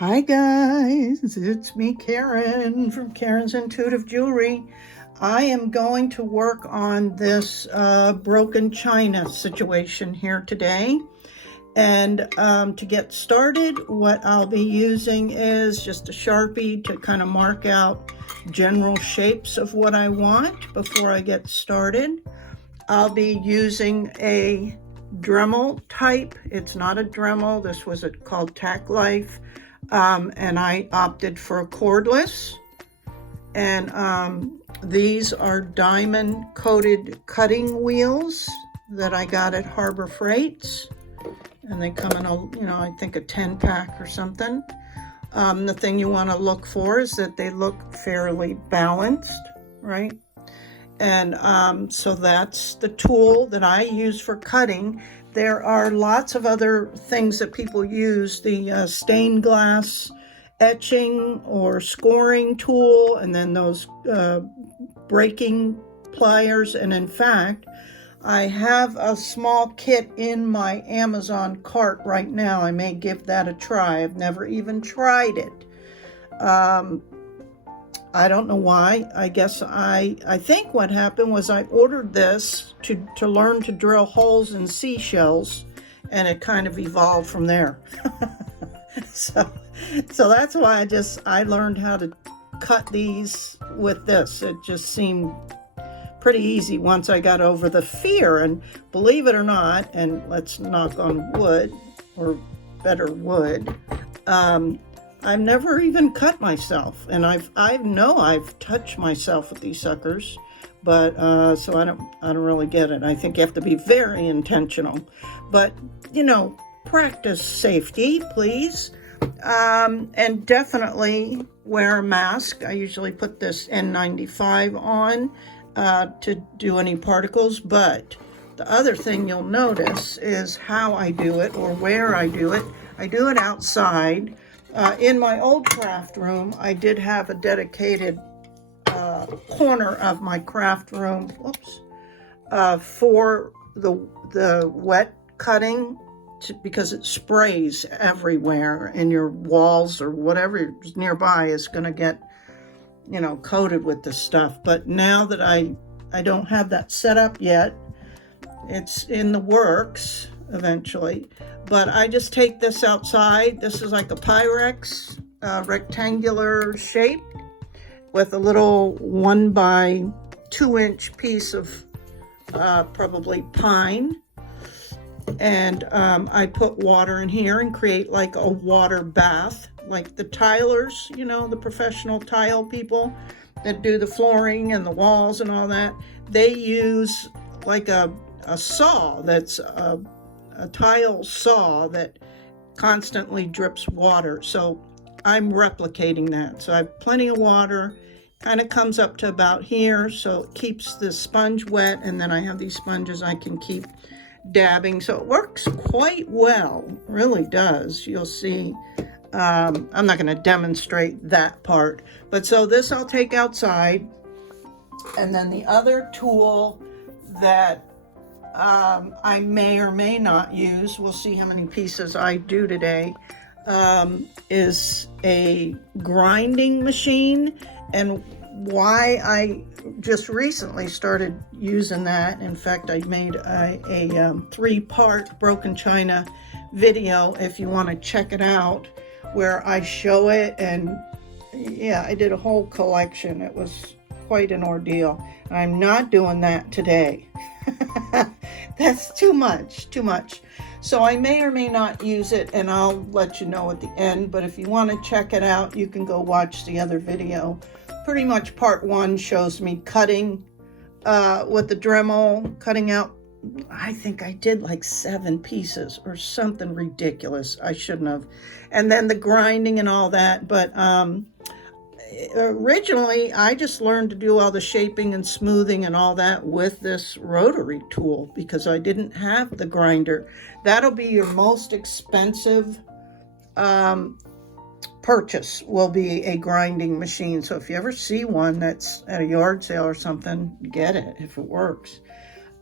Hi guys, it's me Karen from Karen's Intuitive Jewelry. I am going to work on this broken china situation here today. And to get started, what I'll be using is just a Sharpie to kind of mark out general shapes of what I want before I get started. I'll be using a Dremel type. It's not a Dremel. This was called Tack Life. And I opted for a cordless. And these are diamond coated cutting wheels that I got at Harbor Freights. And they come in I think a 10-pack or something. The thing you want to look for is that they look fairly balanced, right? And so that's the tool that I use for cutting. There are lots of other things that people use, the stained glass etching or scoring tool, and then those breaking pliers. And in fact, I have a small kit in my Amazon cart right now. I may give that a try. I've never even tried it. I don't know why. I guess I think what happened was I ordered this to learn to drill holes in seashells, and it kind of evolved from there. So that's why I learned how to cut these with this. It just seemed pretty easy once I got over the fear. And believe it or not, and let's knock on wood, or better wood, I've never even cut myself, and I know I've touched myself with these suckers, but so I don't really get it. I think you have to be very intentional, but practice safety, please, and definitely wear a mask. I usually put this N95 on to do any particles, but the other thing you'll notice is how I do it or where I do it. I do it outside. In my old craft room, I did have a dedicated corner of my craft room, for the wet cutting, because it sprays everywhere, and your walls or whatever is nearby is going to get, coated with this stuff. But now that I don't have that set up yet, it's in the works eventually. But I just take this outside. This is like a Pyrex rectangular shape with a little 1 by 2 inch piece of probably pine. And I put water in here and create like a water bath, like the tilers, the professional tile people that do the flooring and the walls and all that. They use like a saw that's a tile saw that constantly drips water. So I'm replicating that. So I have plenty of water, kind of comes up to about here, so it keeps the sponge wet, and then I have these sponges I can keep dabbing. So it works quite well, really does. You'll see. I'm not going to demonstrate that part, but so this I'll take outside. And then the other tool that I may or may not use, we'll see how many pieces I do today, is a grinding machine. And why I just recently started using that, in fact, I made a 3-part broken china video, if you want to check it out, where I show it. And yeah, I did a whole collection. It was quite an ordeal. I'm not doing that today. That's too much. So I may or may not use it, and I'll let you know at the end. But if you want to check it out, you can go watch the other video. Pretty much part 1 shows me cutting with the Dremel, cutting out, I think I did like 7 pieces or something ridiculous. I shouldn't have. And then the grinding and all that. But originally, I just learned to do all the shaping and smoothing and all that with this rotary tool, because I didn't have the grinder. That'll be your most expensive purchase, will be a grinding machine. So if you ever see one that's at a yard sale or something, get it if it works.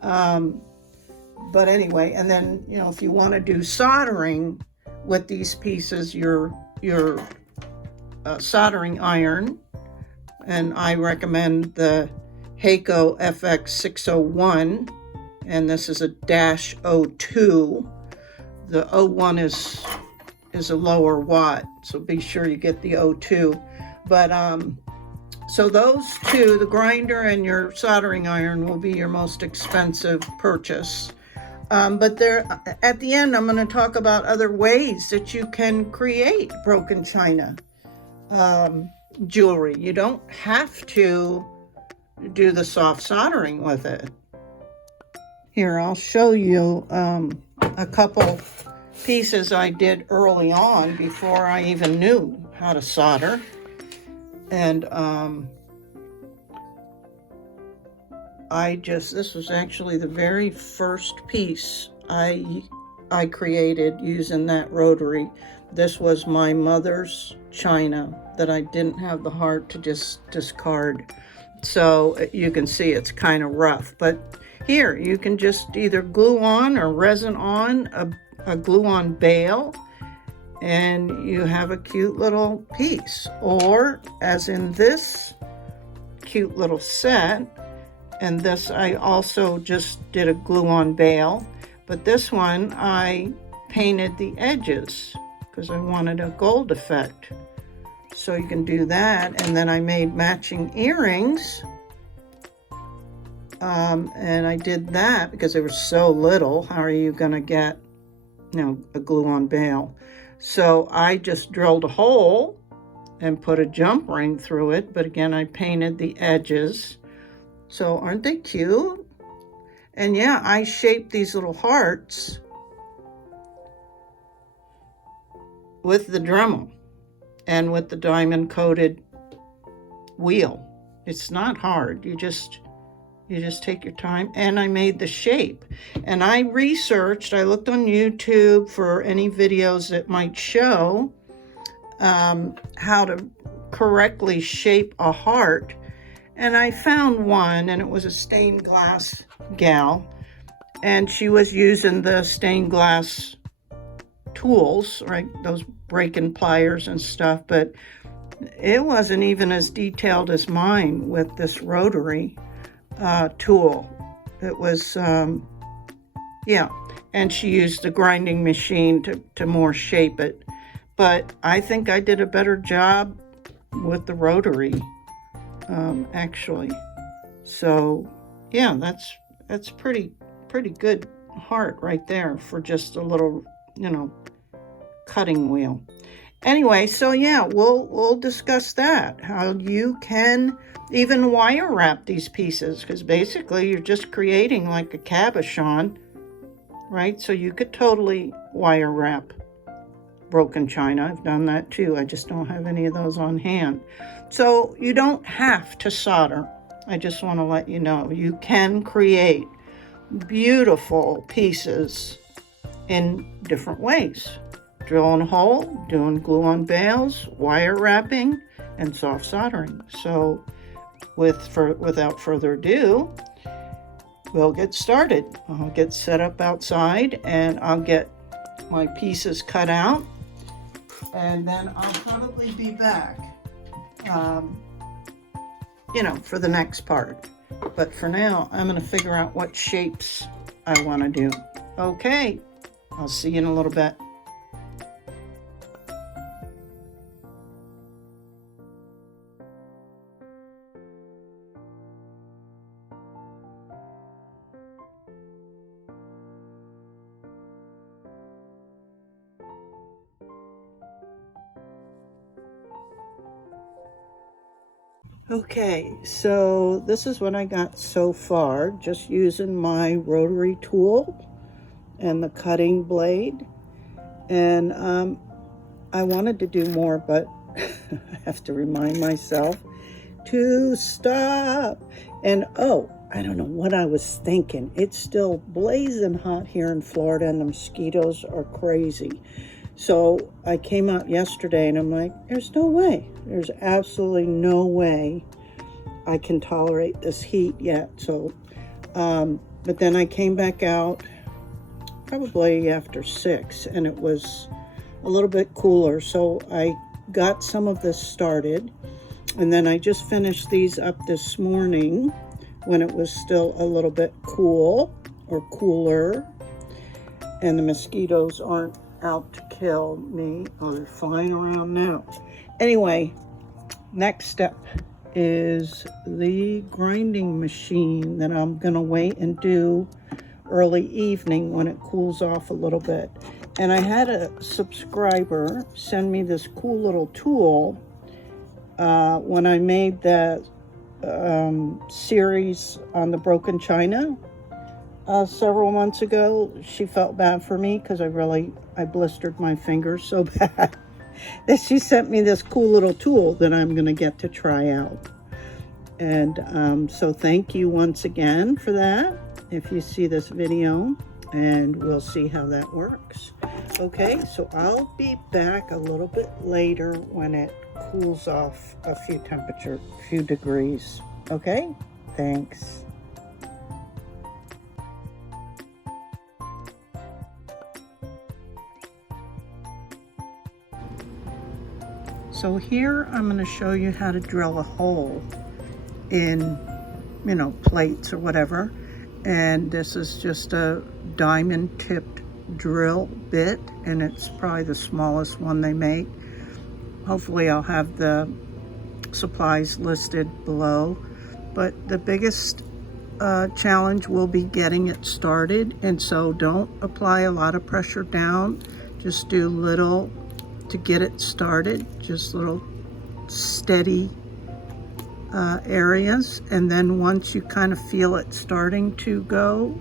But anyway, and then, if you want to do soldering with these pieces, your your soldering iron, and I recommend the Hakko FX601, and this is a -02. The 01 is a lower watt, so be sure you get the 02. But so those two, the grinder and your soldering iron, will be your most expensive purchase. But there, at the end, I'm going to talk about other ways that you can create broken china jewelry. You don't have to do the soft soldering with it. Here, I'll show you a couple pieces I did early on before I even knew how to solder. And this was actually the very first piece I created using that rotary. This was my mother's china that I didn't have the heart to just discard. So you can see it's kind of rough, but here you can just either glue on or resin on a glue-on bail, and you have a cute little piece. Or as in this cute little set, and this I also just did a glue-on bail, but this one I painted the edges because I wanted a gold effect. So you can do that, and then I made matching earrings, and I did that because they were so little. How are you going to get, a glue-on bail? So I just drilled a hole and put a jump ring through it, but again I painted the edges. So aren't they cute? And yeah, I shaped these little hearts with the Dremel and with the diamond coated wheel. It's not hard. You just take your time. And I made the shape. And I looked on YouTube for any videos that might show how to correctly shape a heart. And I found one, and it was a stained glass gal. And she was using the stained glass tools, right? Those break-in pliers and stuff. But it wasn't even as detailed as mine with this rotary tool. It was, yeah. And she used the grinding machine to more shape it. But I think I did a better job with the rotary. Actually. So yeah, that's pretty good heart right there for just a little, cutting wheel. Anyway, so yeah, we'll discuss that, how you can even wire wrap these pieces, because basically you're just creating like a cabochon, right? So you could totally wire wrap broken china. I've done that too. I just don't have any of those on hand. So you don't have to solder. I just want to let you know you can create beautiful pieces in different ways. Drilling a hole, doing glue-on bails, wire wrapping, and soft soldering. So without further ado, we'll get started. I'll get set up outside, and I'll get my pieces cut out, and then I'll probably be back for the next part. But for now, I'm going to figure out what shapes I want to do. Okay, I'll see you in a little bit. Okay, so this is what I got so far, just using my rotary tool and the cutting blade. And I wanted to do more, but I have to remind myself to stop. And I don't know what I was thinking. It's still blazing hot here in Florida, and the mosquitoes are crazy. So I came out yesterday and I'm like, there's no way. There's absolutely no way I can tolerate this heat yet. So, but then I came back out probably after 6, and it was a little bit cooler. So I got some of this started, and then I just finished these up this morning when it was still a little bit cool or cooler, and the mosquitoes aren't out to kill me. Oh, they're flying around now. Anyway, next step is the grinding machine that I'm gonna wait and do early evening when it cools off a little bit. And I had a subscriber send me this cool little tool when I made that series on the broken china several months ago. She felt bad for me because I blistered my fingers so bad that she sent me this cool little tool that I'm gonna get to try out. And so thank you once again for that, if you see this video, and we'll see how that works. Okay, so I'll be back a little bit later when it cools off a few degrees. Okay, thanks. So here I'm going to show you how to drill a hole in, plates or whatever. And this is just a diamond tipped drill bit, and it's probably the smallest one they make. Hopefully I'll have the supplies listed below. But the biggest challenge will be getting it started, and so don't apply a lot of pressure down. Just do little to get it started, just little steady areas, and then once you kind of feel it starting to go,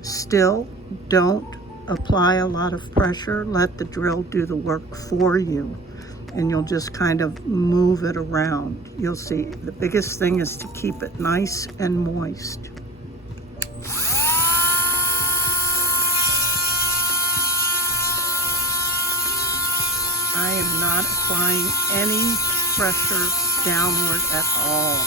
still don't apply a lot of pressure. Let the drill do the work for you, and you'll just kind of move it around. You'll see the biggest thing is to keep it nice and moist. I am not applying any pressure downward at all.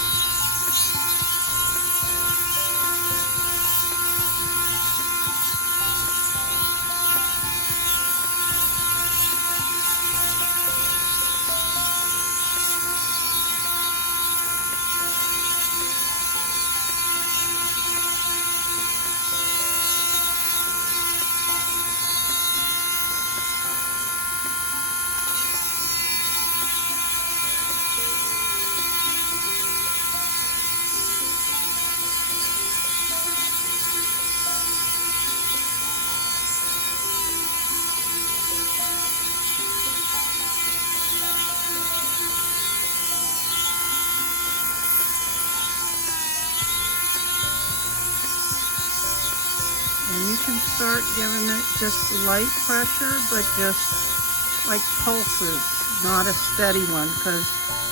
And you can start giving it just light pressure, but just like pulses, not a steady one, because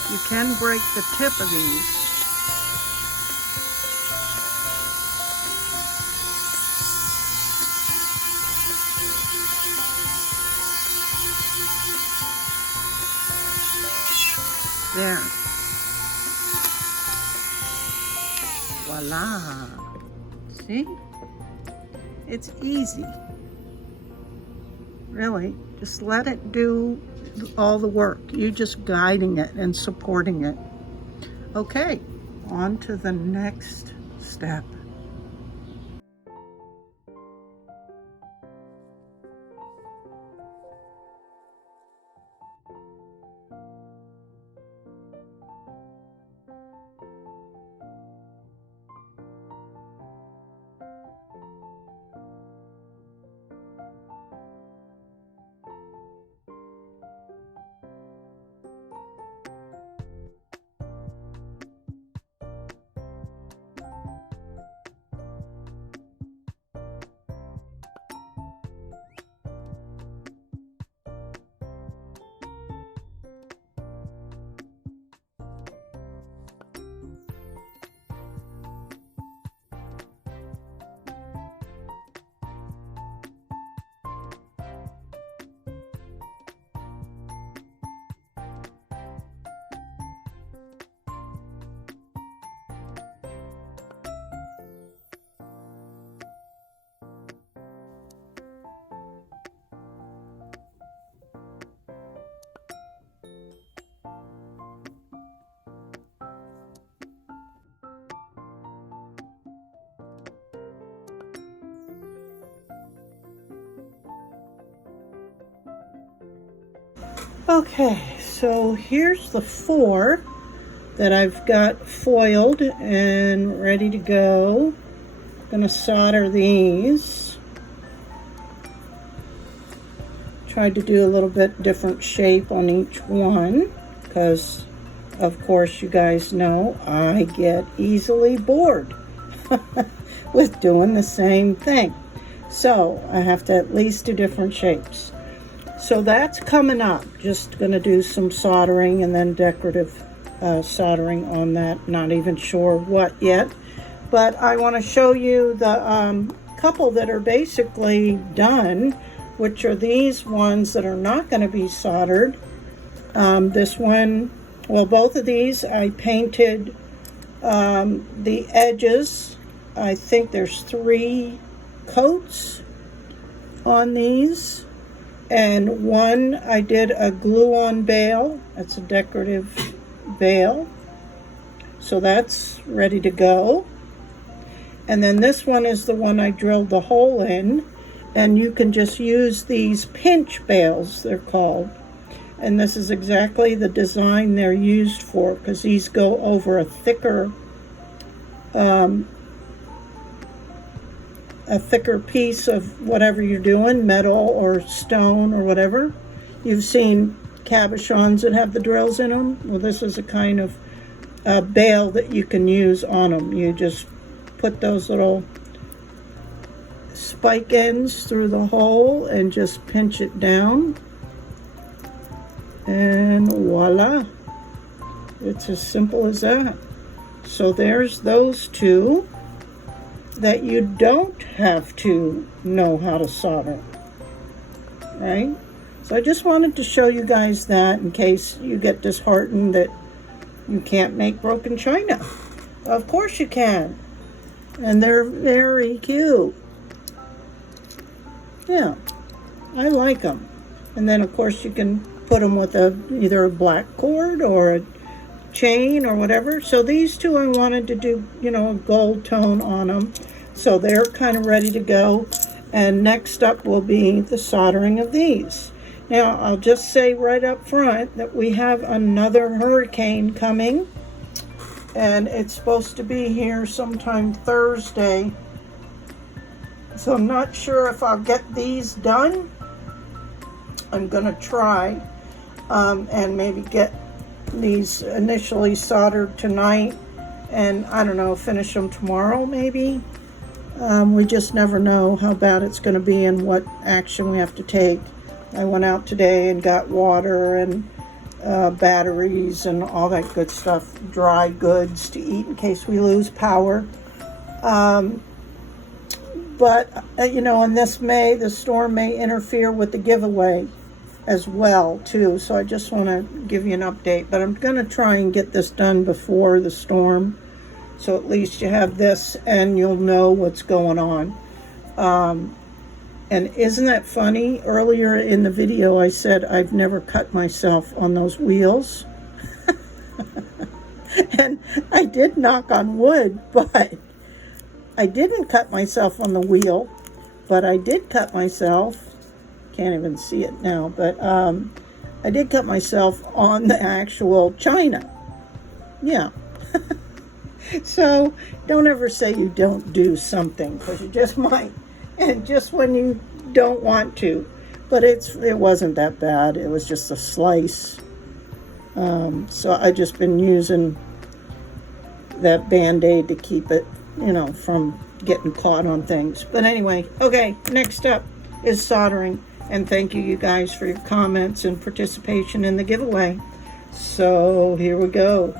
you can break the tip of these. There. Voila. See? It's easy. Really, just let it do all the work. You just guiding it and supporting it. Okay, on to the next step. Okay, so here's the 4 that I've got foiled and ready to go. I'm gonna solder these. Tried to do a little bit different shape on each one because, of course, you guys know I get easily bored with doing the same thing. So I have to at least do different shapes. So that's coming up. Just gonna do some soldering and then decorative soldering on that. Not even sure what yet, but I want to show you the couple that are basically done, which are these ones that are not going to be soldered. This one, well, both of these I painted the edges. I think there's 3 coats on these, and one I did a glue-on bail. That's a decorative bail, so that's ready to go. And then this one is the one I drilled the hole in, and you can just use these pinch bails, they're called. And this is exactly the design they're used for, because these go over a thicker piece of whatever you're doing, metal or stone or whatever. You've seen cabochons that have the drills in them. Well, this is a kind of bail that you can use on them. You just put those little spike ends through the hole and just pinch it down, and voila, it's as simple as that. So there's those 2 that you don't have to know how to solder, right? So I just wanted to show you guys that in case you get disheartened that you can't make broken china. Of course you can. And they're very cute. Yeah, I like them. And then, of course, you can put them with either a black cord or a chain or whatever. So these 2 I wanted to do, a gold tone on them. So they're kind of ready to go. And next up will be the soldering of these. Now, I'll just say right up front that we have another hurricane coming. And it's supposed to be here sometime Thursday. So I'm not sure if I'll get these done. I'm going to try and maybe get these initially soldered tonight. And I don't know, finish them tomorrow maybe. We just never know how bad it's going to be and what action we have to take. I went out today and got water and batteries and all that good stuff, dry goods to eat in case we lose power. But and the storm may interfere with the giveaway as well too. So I just want to give you an update, but I'm going to try and get this done before the storm. So at least you have this and you'll know what's going on. And isn't that funny? Earlier in the video, I said I've never cut myself on those wheels. And I did knock on wood, but I didn't cut myself on the wheel. But I did cut myself, can't even see it now, but I did cut myself on the actual china. Yeah. So don't ever say you don't do something, because you just might. And just when you don't want to. But it wasn't that bad. It was just a slice. So I just been using that Band-Aid to keep it, from getting caught on things. But anyway, okay, next up is soldering. And thank you guys for your comments and participation in the giveaway. So here we go.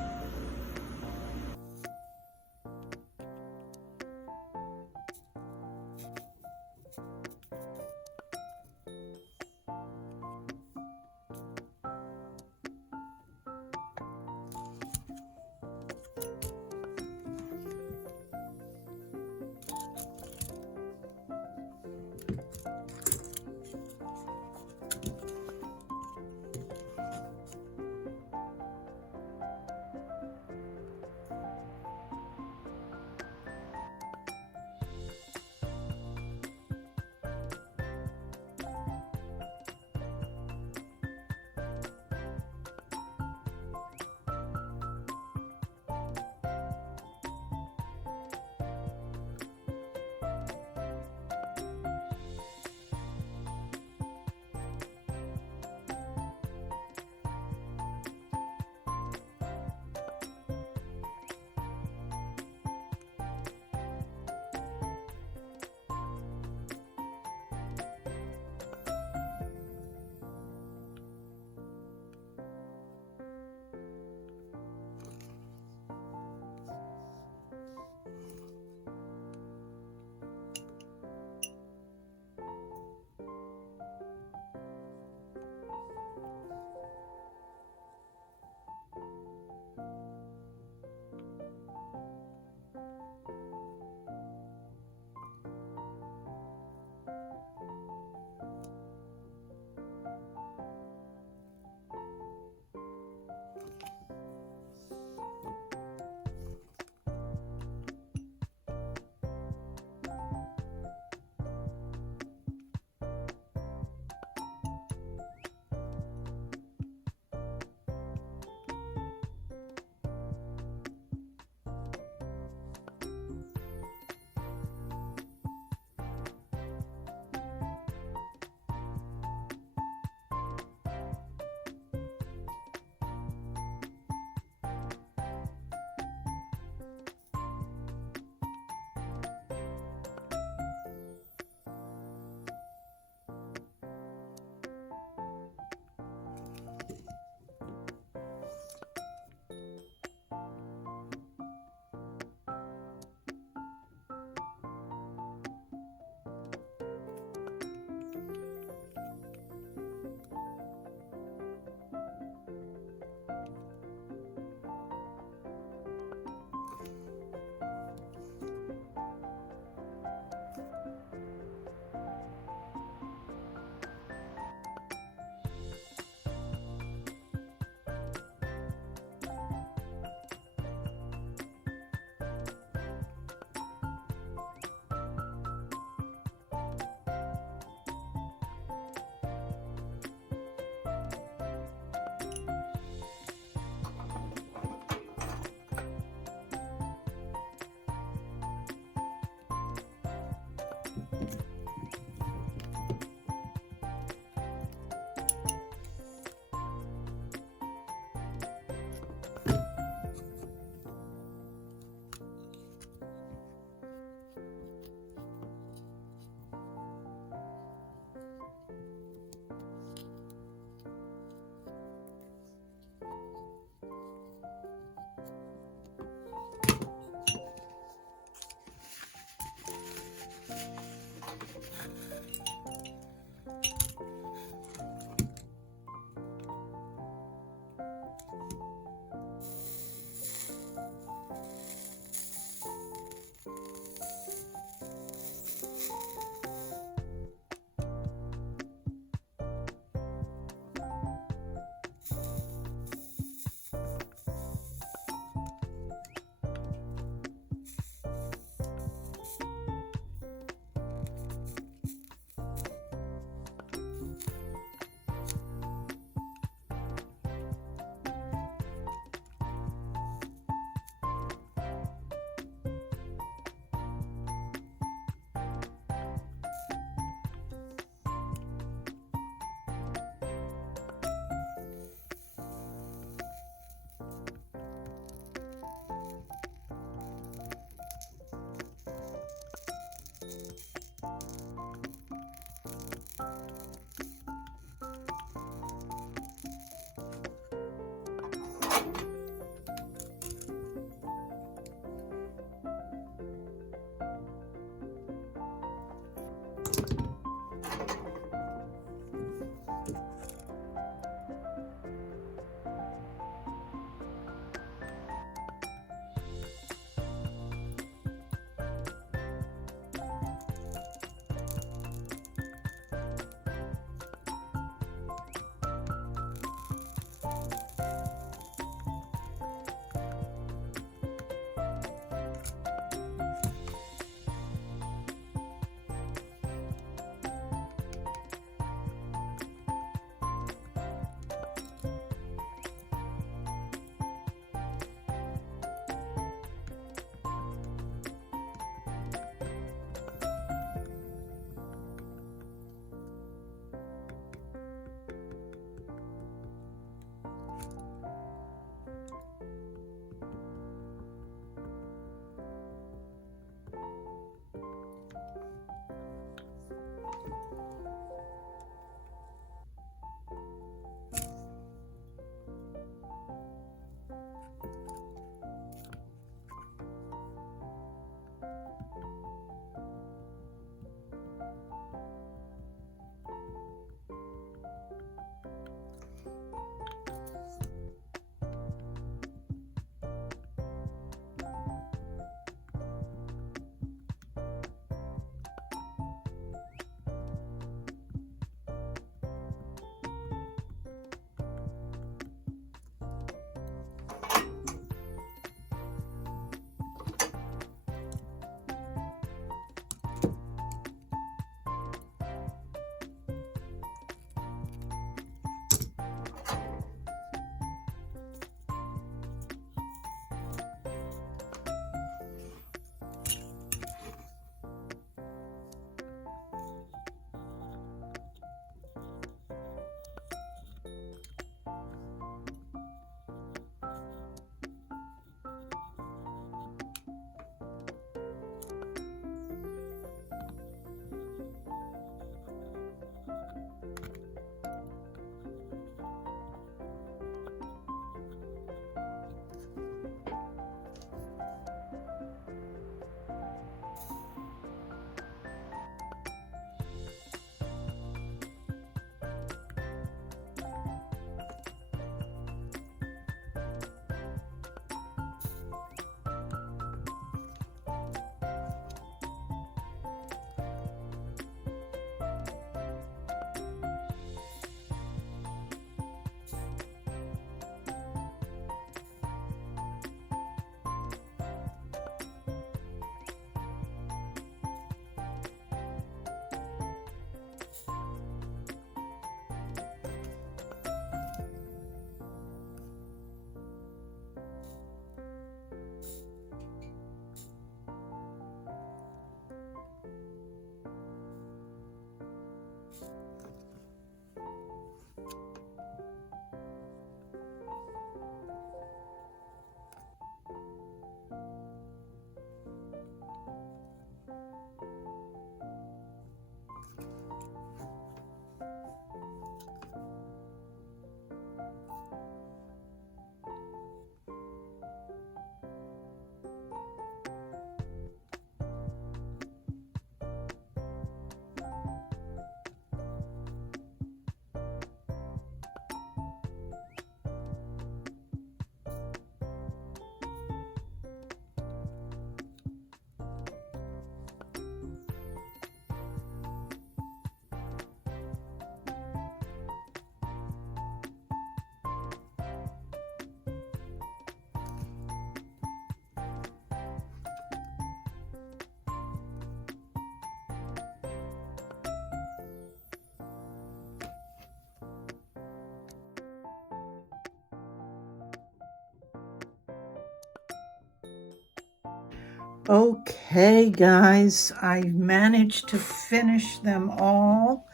Okay, guys, I managed to finish them all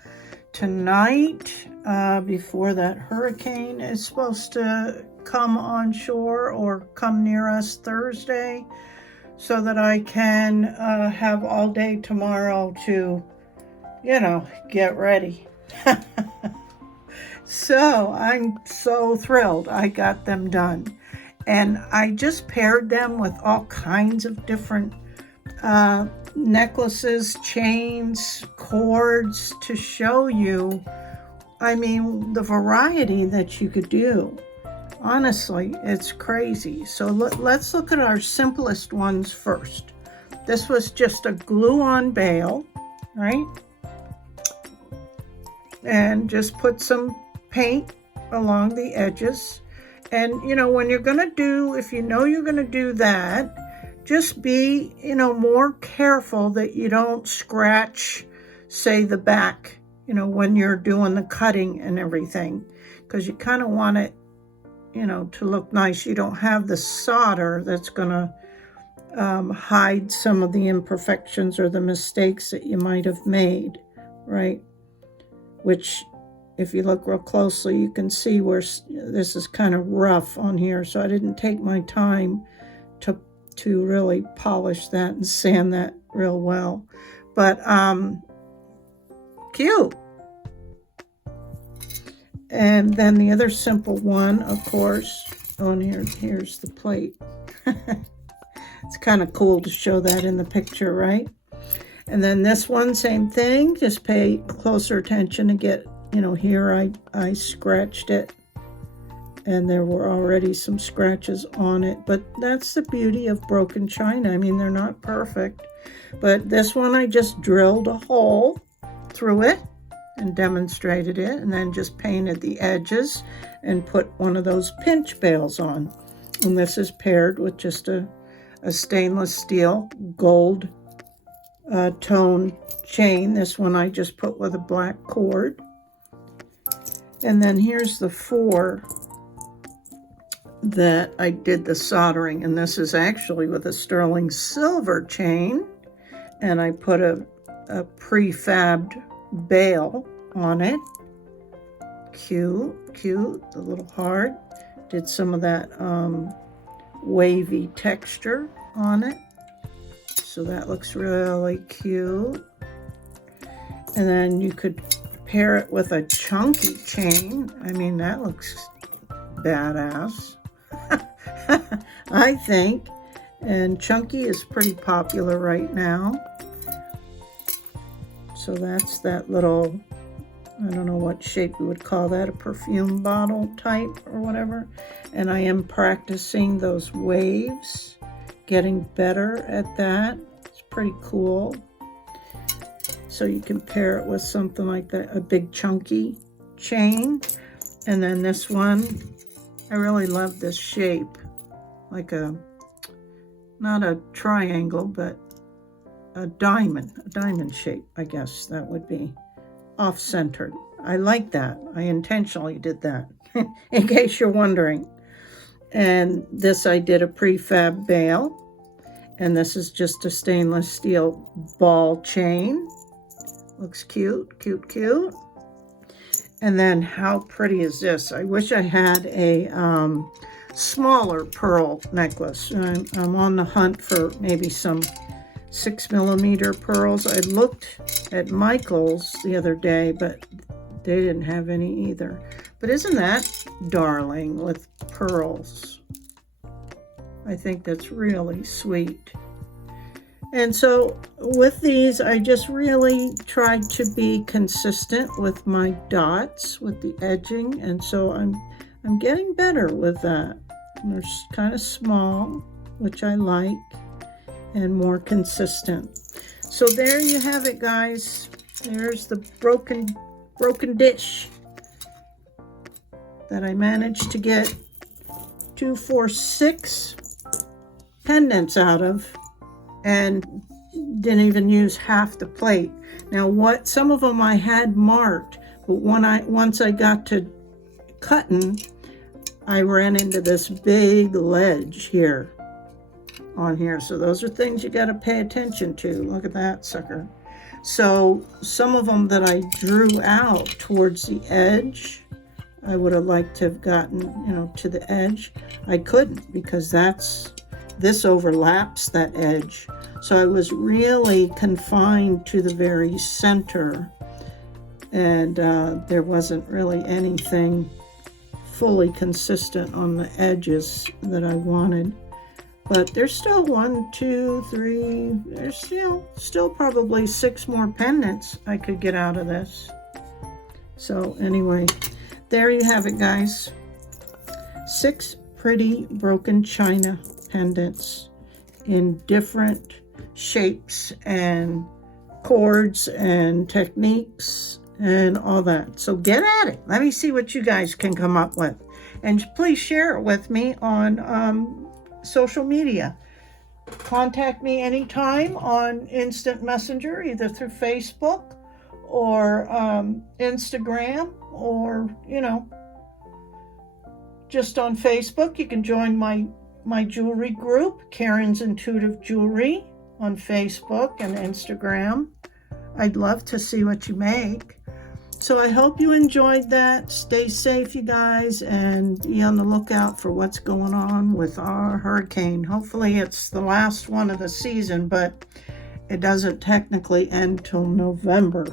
tonight before that hurricane is supposed to come on shore or come near us Thursday, so that I can have all day tomorrow to, get ready. So I'm so thrilled I got them done. And I just paired them with all kinds of different necklaces, chains, cords to show you, I mean, the variety that you could do. Honestly, it's crazy. So let's look at our simplest ones first. This was just a glue-on bail, right? And just put some paint along the edges. And, you know, when you're going to do, if you know you're going to do that, just be, you know, more careful that you don't scratch, say, the back, you know, when you're doing the cutting and everything, because you kind of want it, you know, to look nice. You don't have the solder that's going to hide some of the imperfections or the mistakes that you might have made, right? Which, if you look real closely, you can see where this is kind of rough on here. So I didn't take my time to really polish that and sand that real well. But cute. And then the other simple one, of course, on here's the plate. It's kind of cool to show that in the picture, right? And then this one, same thing, just pay closer attention to get, you know, here I scratched it and there were already some scratches on it, but that's the beauty of broken china. I mean, they're not perfect, but this one I just drilled a hole through it and demonstrated it, and then just painted the edges and put one of those pinch bails on. And this is paired with just a stainless steel gold tone chain. This one I just put with a black cord. And then here's the 4 that I did the soldering, and this is actually with a sterling silver chain, and I put a prefabbed bail on it. Cute, a little hard. Did some of that wavy texture on it, so that looks really cute. And then you could pair it with a chunky chain. I mean, that looks badass. I think. And chunky is pretty popular right now. So that's that little, I don't know what shape you would call that, a perfume bottle type or whatever. And I am practicing those waves, getting better at that. It's pretty cool. So you can pair it with something like that, a big chunky chain. And then this one, I really love this shape, like not a triangle, but a diamond shape, I guess that would be, off-centered. I like that. I intentionally did that, in case you're wondering. And this I did a prefab bail, and this is just a stainless steel ball chain. Looks cute. And then how pretty is this? I wish I had a smaller pearl necklace. I'm on the hunt for maybe some 6mm pearls. I looked at Michael's the other day, but they didn't have any either. But isn't that darling with pearls? I think that's really sweet. And so with these, I just really tried to be consistent with my dots, with the edging, and so I'm getting better with that. And they're kind of small, which I like, and more consistent. So there you have it, guys. There's the broken dish that I managed to get 2, 4, 6 pendants out of, and didn't even use half the plate. Now, some of them I had marked, but once I got to cutting, I ran into this big ledge here on here. So those are things you got to pay attention to. Look at that sucker. So some of them that I drew out towards the edge, I would have liked to have gotten, to the edge. I couldn't, because this overlaps that edge. So I was really confined to the very center and there wasn't really anything fully consistent on the edges that I wanted. But there's still 1, 2, 3, there's still probably 6 more pendants I could get out of this. So anyway, there you have it, guys. 6 pretty broken china pendants in different shapes and chords and techniques and all that. So get at it. Let me see what you guys can come up with. And please share it with me on social media. Contact me anytime on Instant Messenger, either through Facebook or Instagram, or just on Facebook. You can join my jewelry group, Karen's Intuitive Jewelry, on Facebook and Instagram. I'd love to see what you make. So I hope you enjoyed that. Stay safe, you guys, and be on the lookout for what's going on with our hurricane. Hopefully it's the last one of the season, but it doesn't technically end till November.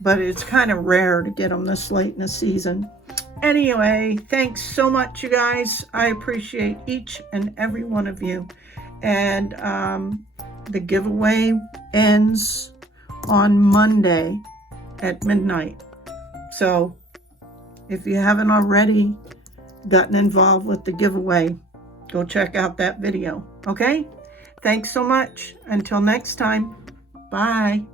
But it's kind of rare to get them this late in the season. Anyway, thanks so much, you guys. I appreciate each and every one of you. And the giveaway ends on Monday at midnight. So if you haven't already gotten involved with the giveaway, go check out that video. Okay? Thanks so much. Until next time. Bye.